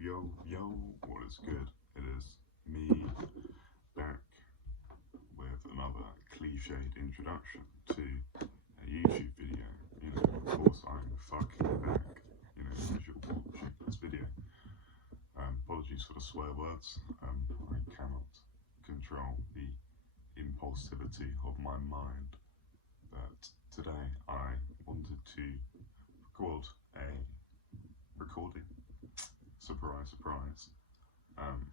yo, what is good? It is me back with another cliched introduction to a YouTube video. You know, of course I'm fucking back, you know, as you're watching this video. Apologies for the swear words. I cannot control the impulsivity of my mind. But today I wanted to record a recording, surprise, surprise,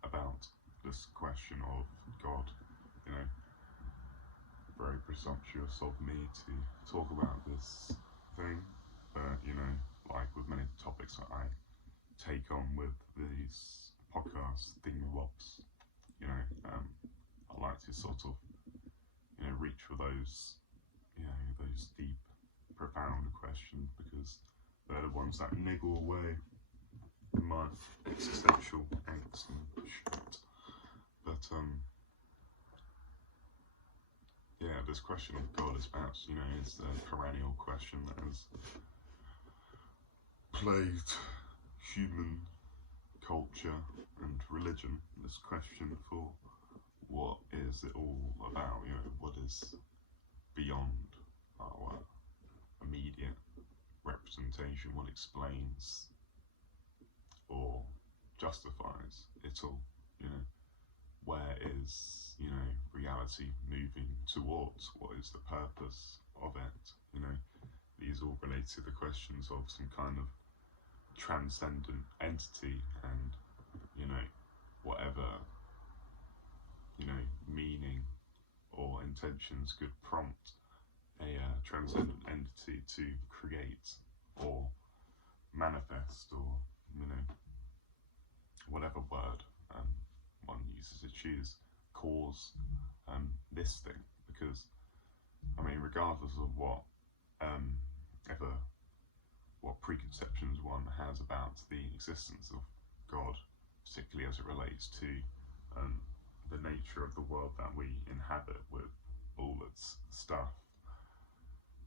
about this question of God. You know, very presumptuous of me to talk about this thing, but you know, like with many topics that I take on with these podcast thingamabobs, you know, I like to sort of, you know, reach for those, you know, those deep, profound questions, because they're the ones that niggle away my existential angst and shit. But yeah, this question of God is perhaps, you know, it's the perennial question that has plagued human culture and religion. This question for what is it all about, you know, what is beyond our immediate representation, what explains or justifies it all, you know, where is, you know, reality moving towards, what is the purpose of it, you know. These all relate to the questions of some kind of transcendent entity, and, you know, whatever, you know, meaning or intentions could prompt a transcendent entity to create or manifest, or, you know, whatever word one uses to choose, cause this thing. Because, I mean, regardless of what what preconceptions one has about the existence of God, particularly as it relates to the nature of the world that we inhabit, with all its stuff,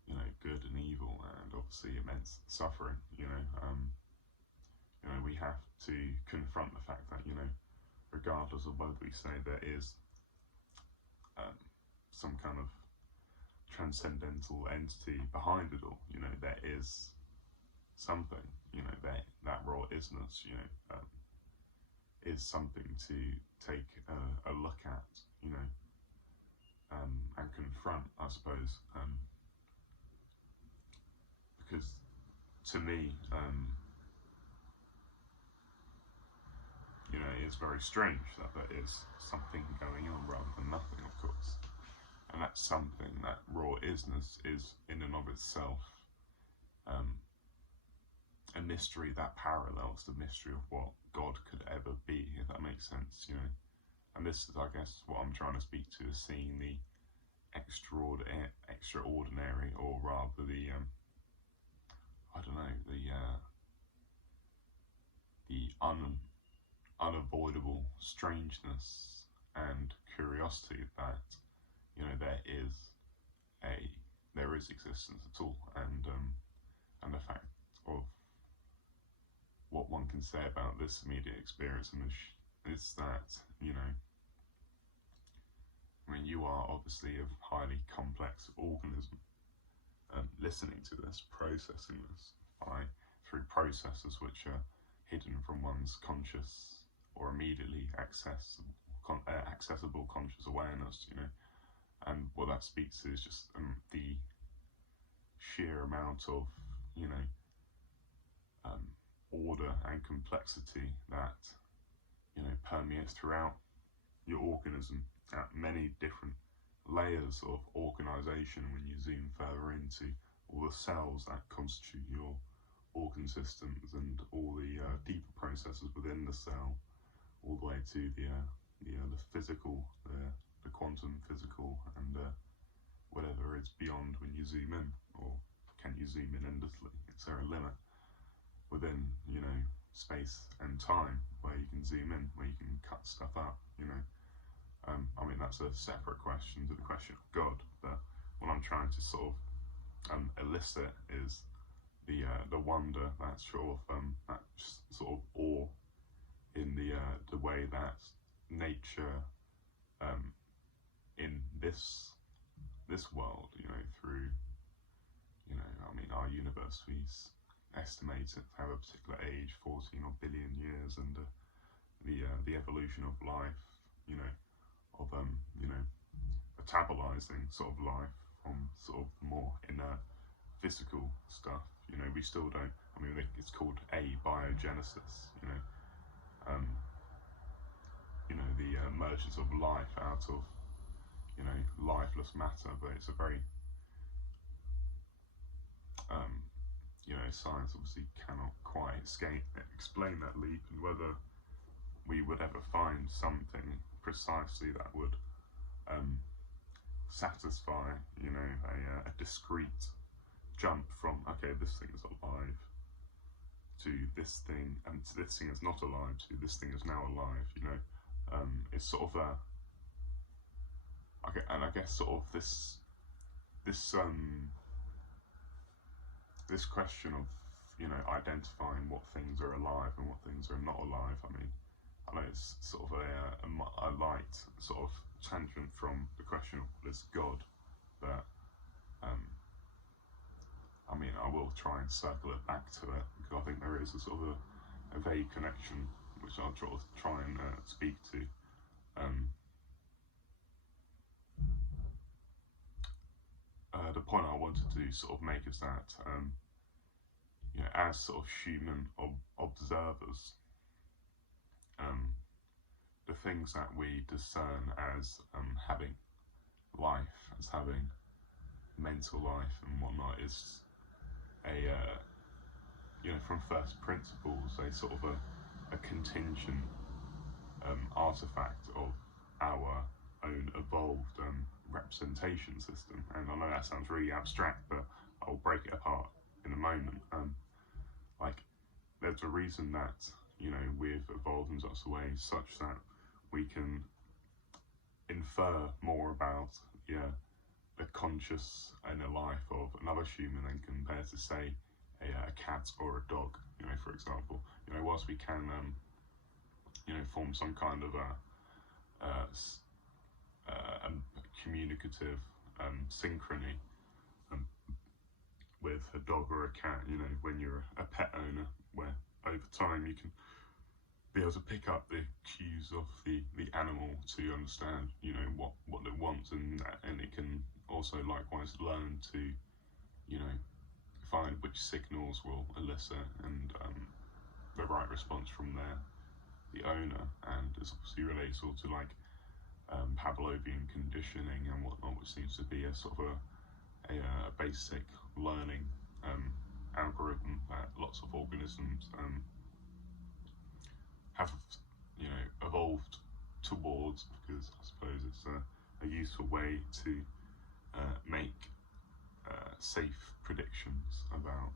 you know, good and evil, and obviously immense suffering, you know, we have to confront the fact that, you know, regardless of whether we say there is some kind of transcendental entity behind it all, you know, there is something, you know, that raw isness, you know, is something to take a look at, you know, and confront, I suppose, because to me, you know, it's very strange that there is something going on rather than nothing, of course. And that's something, that raw isness, is in and of itself a mystery that parallels the mystery of what God could ever be, if that makes sense, you know. And this is, I guess, what I'm trying to speak to, is seeing the extraordinary, or rather the, I don't know, the unavoidable strangeness and curiosity that, you know, there is existence at all, and the fact of what one can say about this immediate experience is that, you know, I mean, you are obviously a highly complex organism, listening to this, processing this through processes which are hidden from one's conscious or immediately accessible conscious awareness, you know. And what that speaks to is just the sheer amount of, you know, order and complexity that, you know, permeates throughout your organism at many different layers of organisation. When you zoom further into all the cells that constitute your organ systems, and all the deeper processes within the cell, all the way to the physical, the quantum physical, and whatever is beyond when you zoom in, or can you zoom in endlessly? Is there a limit within, you know, space and time where you can zoom in, where you can cut stuff up, you know? I mean, that's a separate question to the question of God, but what I'm trying to sort of elicit is the wonder, that sort of awe the way that nature in this world, through, our universe, we estimate it to have a particular age, 14 or billion years, and the evolution of life, of metabolizing sort of life from sort of more inert physical stuff. We still don't. It's called abiogenesis. The emergence of life out of lifeless matter, but it's a very science obviously cannot quite explain that leap, and whether we would ever find something precisely that would satisfy a discrete jump from, okay, this thing is alive, to this thing, and to this thing is not alive, to this thing is now alive. It's sort of and I guess sort of this question of identifying what things are alive and what things are not alive. I know it's sort of a light sort of tangent from the question of what is God, but I will try and circle it back to it, because I think there is a sort of a vague connection which I'll try and speak to. The point I wanted to sort of make is that as sort of human observers, the things that we discern as having life, as having mental life and whatnot, is from first principles, a sort of a contingent artifact of our own evolved representation system. And I know that sounds really abstract, but I'll break it apart in a moment. There's a reason that we've evolved in such a way such that we can infer more about the conscious inner life of another human than compared to, say, a cat or a dog, for example. Whilst we can form some kind of a communicative synchrony with a dog or a cat, when you're a pet owner, where over time you can be able to pick up the cues of the animal to understand what it wants, and it can also likewise learn to find which signals will elicit and the right response from the owner. And it's obviously related to Pavlovian conditioning and whatnot, which seems to be a sort of a basic learning algorithm that lots of organisms have evolved towards, because I suppose it's a useful way to make safe predictions about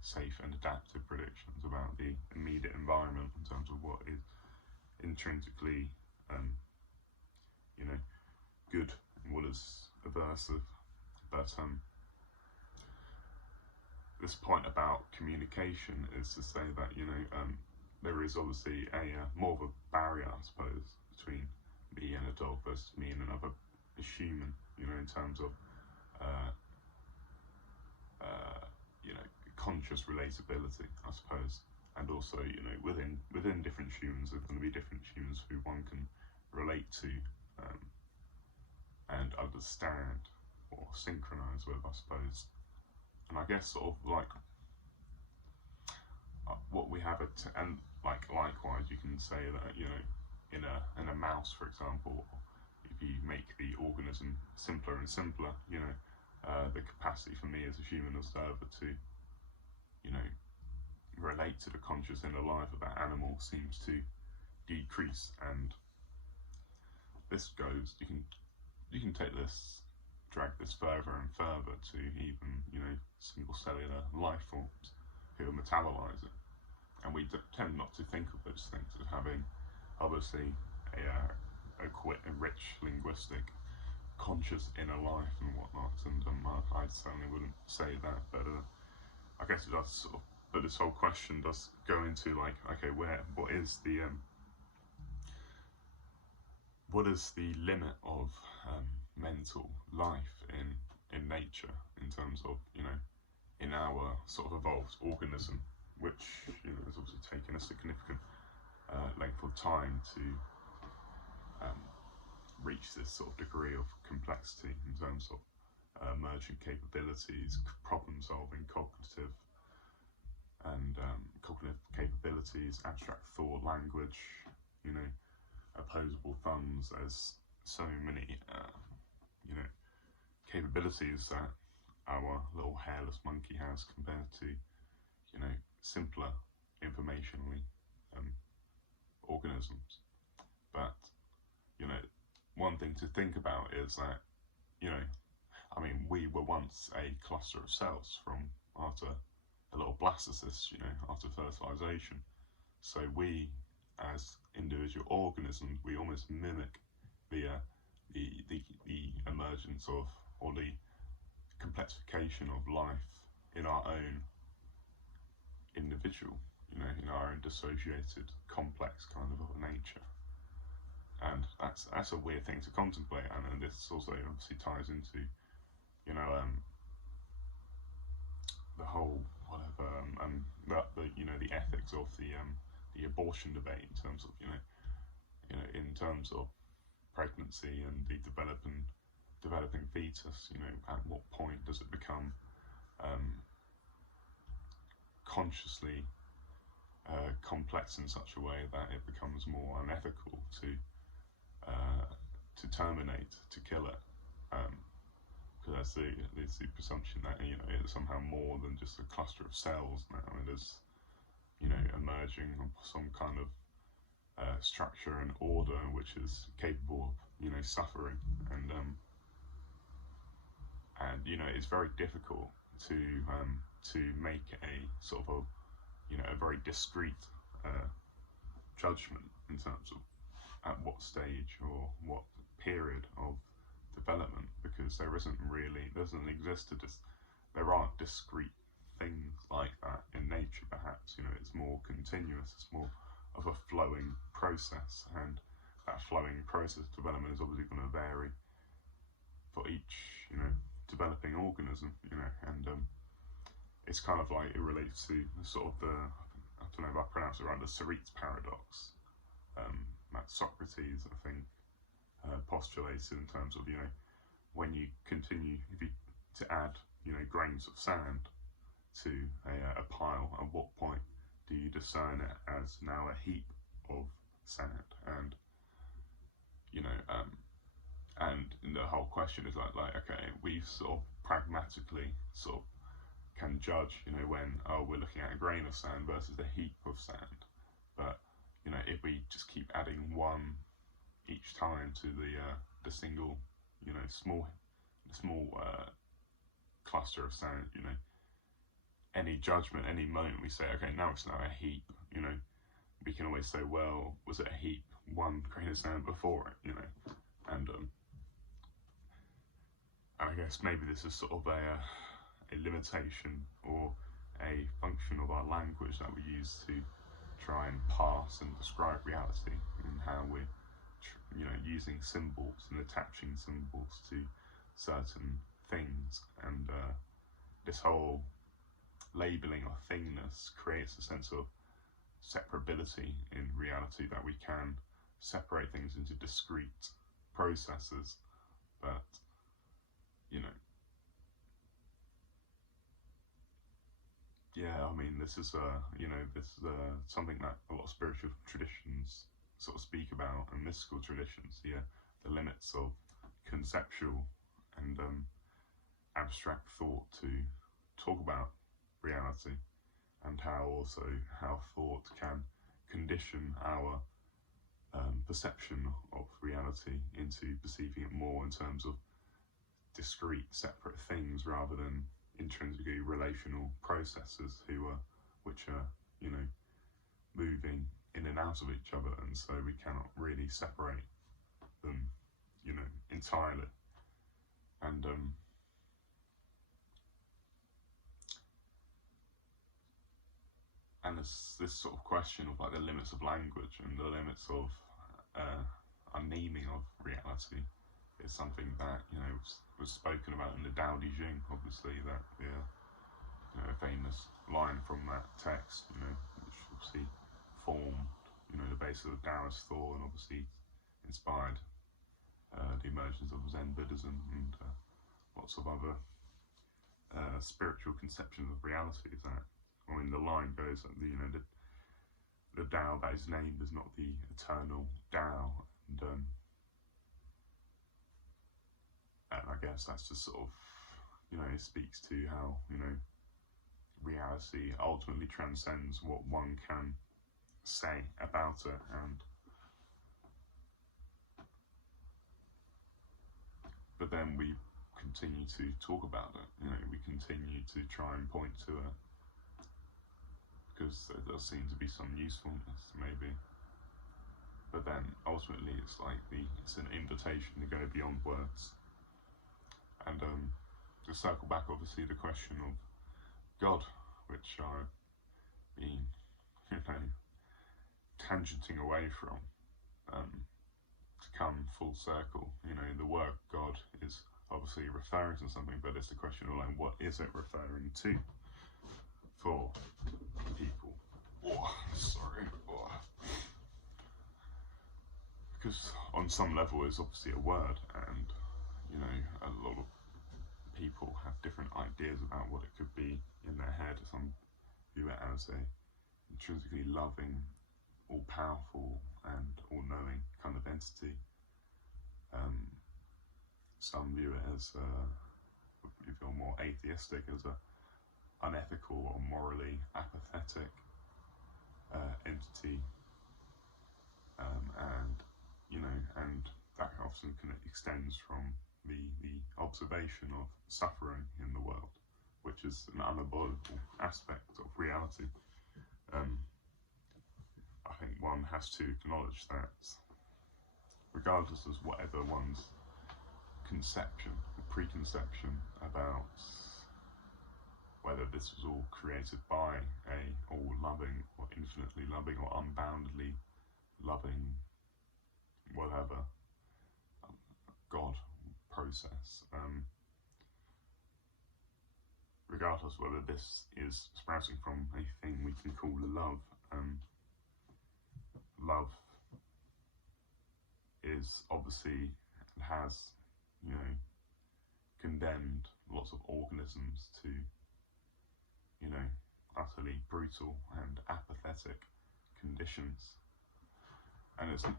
safe and adaptive predictions about the immediate environment in terms of what is intrinsically good and what is aversive. But this point about communication is to say that there is obviously more of a barrier, I suppose, between me and a dog versus me and another human, in terms of conscious relatability, I suppose. And also, within different humans, there's going to be different humans who one can relate to and understand or synchronize with, I suppose. And I guess sort of what we have and likewise, you can say that in a mouse, for example, if you make the organism simpler and simpler, the capacity for me as a human observer to relate to the conscious inner life of that animal seems to decrease. And this goes, you can drag this further and further to even single cellular life forms who are metabolizing. And we tend not to think of those things as having obviously a rich linguistic conscious inner life and whatnot, and I certainly wouldn't say that, but I guess it does but this whole question does go into okay, what is the what is the limit of mental life in nature, in terms of, you know, in our sort of evolved organism, which, you know, has obviously taken a significant length of time to reach this sort of degree of complexity in terms of emergent capabilities, problem solving, cognitive capabilities, abstract thought, language, you know, opposable thumbs. There's so many, you know, capabilities that our little hairless monkey has compared to, you know, simpler informationally organisms. But, you know, one thing to think about is that, you know, I mean, we were once a cluster of cells from after a little blastocyst, you know, after fertilization. So we, as individual organisms, we almost mimic the emergence of, or the complexification of life in our own individual, you know, in our own dissociated, complex kind of nature. And that's a weird thing to contemplate, and this also obviously ties into, you know, the whole whatever, you know, the ethics of the abortion debate, in terms of, you know, in terms of pregnancy and the developing fetus. You know, at what point does it become consciously complex in such a way that it becomes more unethical to terminate, to kill it? Because there's the presumption that, you know, it's somehow more than just a cluster of cells now. It is, you know, emerging some kind of structure and order which is capable of, you know, suffering, and you know, it's very difficult to make a sort of a, you know, a very discrete judgment in terms of at what stage or what period of development, because there doesn't exist there aren't discrete things like that in nature. Perhaps, you know, it's more continuous, it's more of a flowing process, and that flowing process development is obviously going to vary for each, you know, developing organism, you know. And it's kind of like, it relates to sort of the, I don't know if I pronounce it right, the Ceret's paradox that Socrates, I think, postulated, in terms of, you know, when you continue to add, you know, grains of sand to a pile, at what point do you discern it as now a heap of sand? And, you know, and the whole question is like okay, we sort of pragmatically sort of can judge, you know, when, oh, we're looking at a grain of sand versus a heap of sand. But, you know, if we just keep adding one each time to the single, you know, small cluster of sand, you know, any judgment, any moment we say, okay, now it's now a heap, you know, we can always say, well, was it a heap one grain of sand before it, you know? And I guess maybe this is sort of a limitation or a function of our language that we use to try and parse and describe reality, and how we're, you know, using symbols and attaching symbols to certain things. And this whole labeling of thingness creates a sense of separability in reality, that we can separate things into discrete processes. But, you know, yeah, I mean, this is you know, this is something that a lot of spiritual traditions sort of speak about, and mystical traditions, the limits of conceptual and abstract thought to talk about reality, and how thought can condition our perception of reality into perceiving it more in terms of discrete, separate things, rather than intrinsically relational processes which are, you know, moving in and out of each other, and so we cannot really separate them, you know, entirely. And it's this sort of question of like the limits of language and the limits of unaming of reality is something that, you know, was spoken about in the Tao Te Ching, obviously, that you know, a famous line from that text, you know, which obviously formed, you know, the basis of Taoist thought, and obviously inspired the emergence of Zen Buddhism and lots of other spiritual conceptions of reality. Is that, I mean, the line goes that, you know, the Tao that is named is not the eternal Tao, and I guess that's just sort of, you know, it speaks to how, you know, reality ultimately transcends what one can say about it, but then we continue to talk about it, you know, we continue to try and point to it, because there does seem to be some usefulness, maybe. But then ultimately it's like it's an invitation to go beyond words. And to circle back, obviously, the question of God, which I've been, you know, tangenting away from, to come full circle. You know, the word God is obviously referring to something, but it's the question of, like, what is it referring to for people? Oh, sorry. Oh. Because on some level it's obviously a word, and, you know, a lot of people have different ideas about what it could be in their head. Some view it as a intrinsically loving, all-powerful and all-knowing kind of entity. Some view it as, if you're more atheistic, as a unethical or morally apathetic entity, and, you know, and that often extends from the observation of suffering in the world, which is an unavoidable aspect of reality. I think one has to acknowledge that, regardless of whatever one's conception or preconception about whether this was all created by a all-loving or infinitely loving or unboundedly loving, whatever, God process, regardless whether this is sprouting from a thing we can call love. Love is obviously, and has, you know, condemned lots of organisms to, you know, utterly brutal and apathetic conditions. And it's like,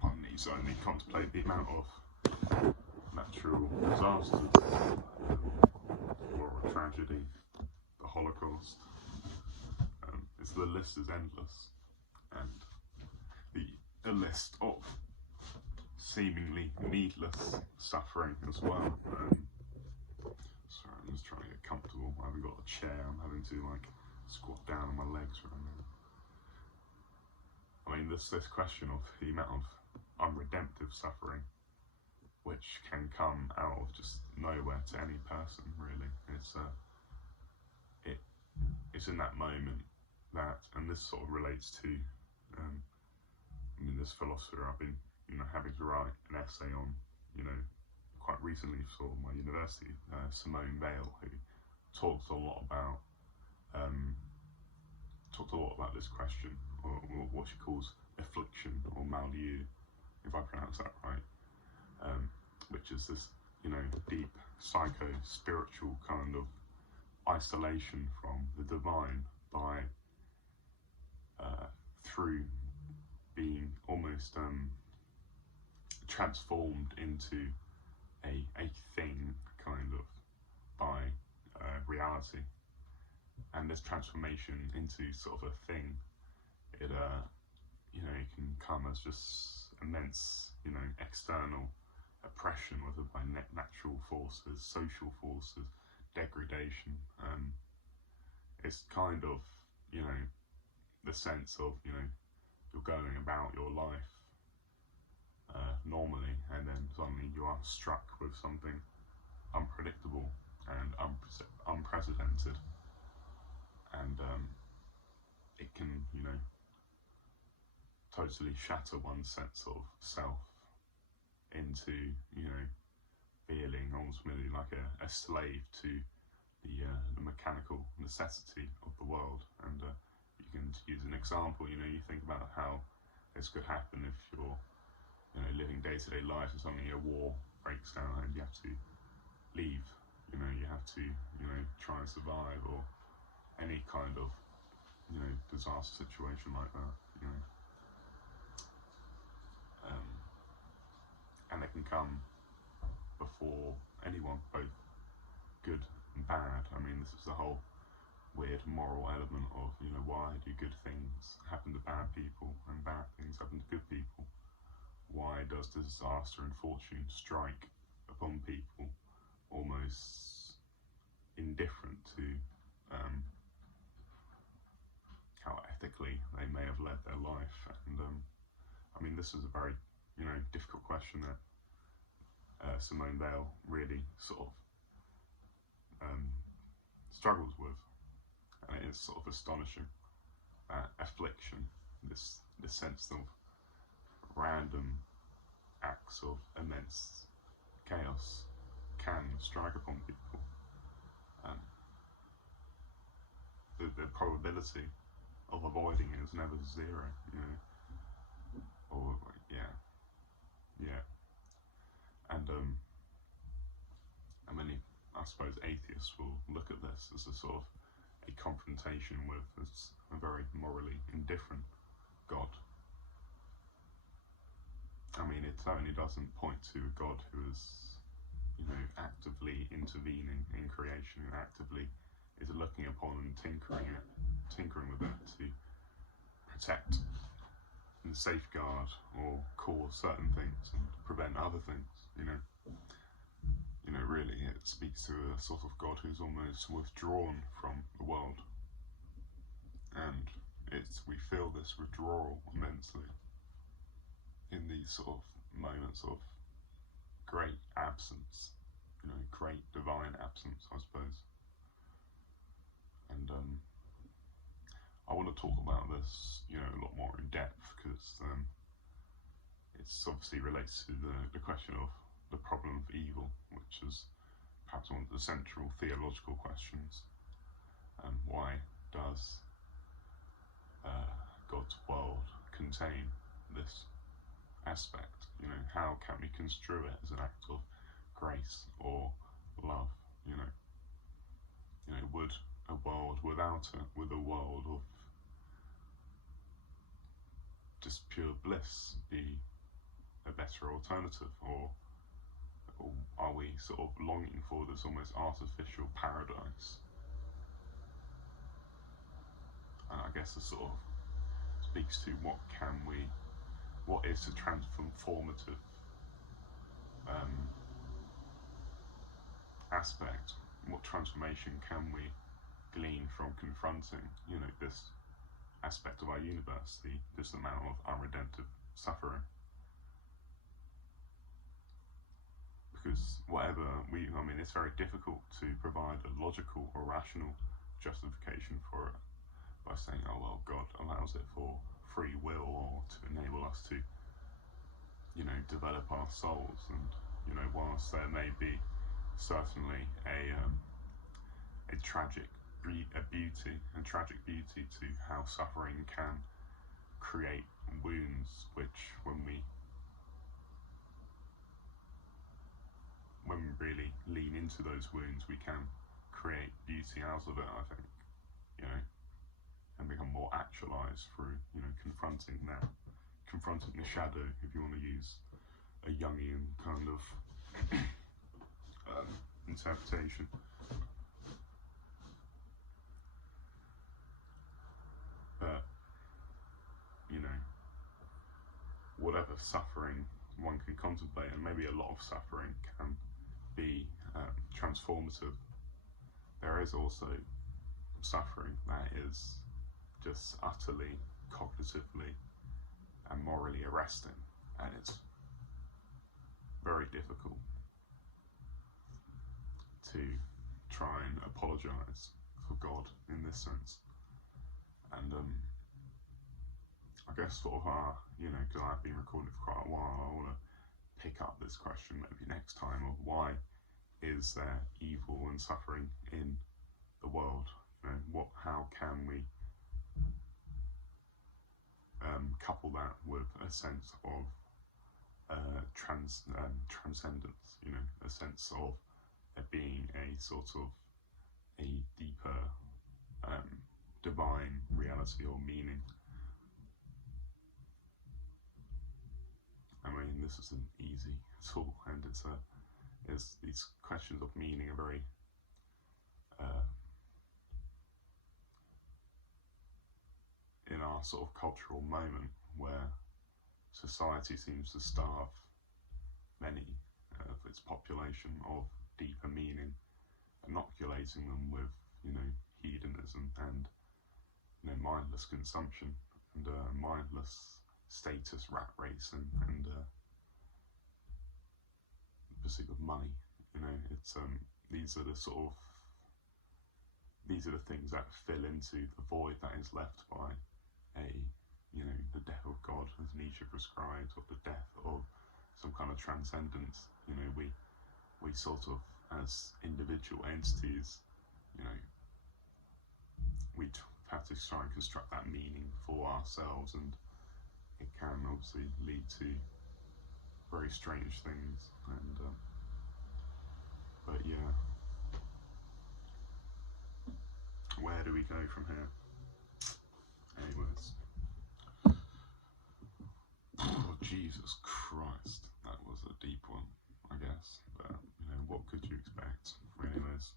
one needs only contemplate the amount of natural disasters, war or tragedy, the Holocaust. The list is endless, and the list of seemingly needless suffering as well. Sorry, I'm just trying to get comfortable. I haven't got a chair. I'm having to, like, squat down on my legs right now. I mean, this question of the amount of unredemptive suffering which can come out of just nowhere to any person, really. It's in that moment that, and this sort of relates to, I mean, this philosopher I've been, you know, having to write an essay on, you know, quite recently for my university, Simone Weil, who talks a lot about this question, or what she calls affliction or maladieu, if I pronounce that right, which is this, you know, deep psycho-spiritual kind of isolation from the divine by through being almost transformed into a thing, kind of, by reality. And this transformation into sort of a thing, it you know, it can come as just immense, you know, external oppression, whether by natural forces, social forces, degradation. It's kind of, you know, the sense of, you know, you're going about your life normally, and then suddenly you are struck with something unpredictable and unprecedented, and it can, you know, totally shatter one's sense of self into, you know, feeling ultimately like a slave to the mechanical necessity of the world. And you can use an example, you know, you think about how this could happen if you're, you know, living day-to-day life or something, a war breaks down and you have to leave, you know, you have to, you know, try and survive, or any kind of, you know, disaster situation like that, you know. And it can come before anyone, both good and bad. I mean, this is the whole weird moral element of, you know, why do good things happen to bad people and bad things happen to good people? Why does disaster and fortune strike upon people almost indifferent to how ethically they may have led their life? And I mean, this is a very, you know, difficult question that Simone Weil really sort of struggles with, and it is sort of astonishing that affliction, this sense of random acts of immense chaos, can strike upon people. The probability of avoiding it is never zero, you know. Or yeah. And many, I suppose, atheists will look at this as a sort of a confrontation with a very morally indifferent God. I mean, it certainly doesn't point to a God who is, you know, actively intervening in creation and actively is looking upon and tinkering with it to protect and safeguard or cause certain things and prevent other things, you know. You know, really, it speaks to a sort of God who's almost withdrawn from the world, and we feel this withdrawal immensely in these sort of moments of great absence, you know, great divine absence, I suppose. And I want to talk about this, you know, a lot more in depth, because it's obviously relates to the question of the problem of evil, which is perhaps one of the central theological questions. Why does God's world contain this aspect? You know, how can we construe it as an act of grace or love? You know, would a world without it, with a world of just pure bliss, be a better alternative, or are we sort of longing for this almost artificial paradise? And I guess this sort of speaks to what is the transformative aspect, what transformation can we glean from confronting, you know, this aspect of our universe, this amount of unredemptive suffering. Because I mean, it's very difficult to provide a logical or rational justification for it by saying, oh well, God allows it for free will, or to enable us to, you know, develop our souls. And, you know, whilst there may be certainly a tragic beauty to how suffering can create wounds, which when we really lean into those wounds, we can create beauty out of it, I think, you know, and become more actualized through, you know, confronting the shadow, if you want to use a Jungian kind of interpretation. But, you know, whatever suffering one can contemplate, and maybe a lot of suffering can be transformative, there is also suffering that is just utterly cognitively and morally arresting, and it's very difficult to try and apologize for God in this sense. And I guess sort of, because I've been recording for quite a while, I want to pick up this question maybe next time of why is there evil and suffering in the world? How can we couple that with a sense of transcendence, a sense of there being a sort of a deeper divine reality or meaning. I mean, this isn't easy at all, and it's these questions of meaning are very in our sort of cultural moment where society seems to starve many of its population of deeper meaning, inoculating them with, hedonism and, mindless consumption and mindless status rat race and pursuit of money. It's these are the things that fill into the void that is left by the death of God, as Nietzsche prescribes, or the death of some kind of transcendence. We sort of, as individual entities, we have to try and construct that meaning for ourselves, and it can obviously lead to very strange things. And but yeah, where do we go from here? Anyways, oh Jesus Christ, that was a deep one, I guess. But what could you expect? Anyways.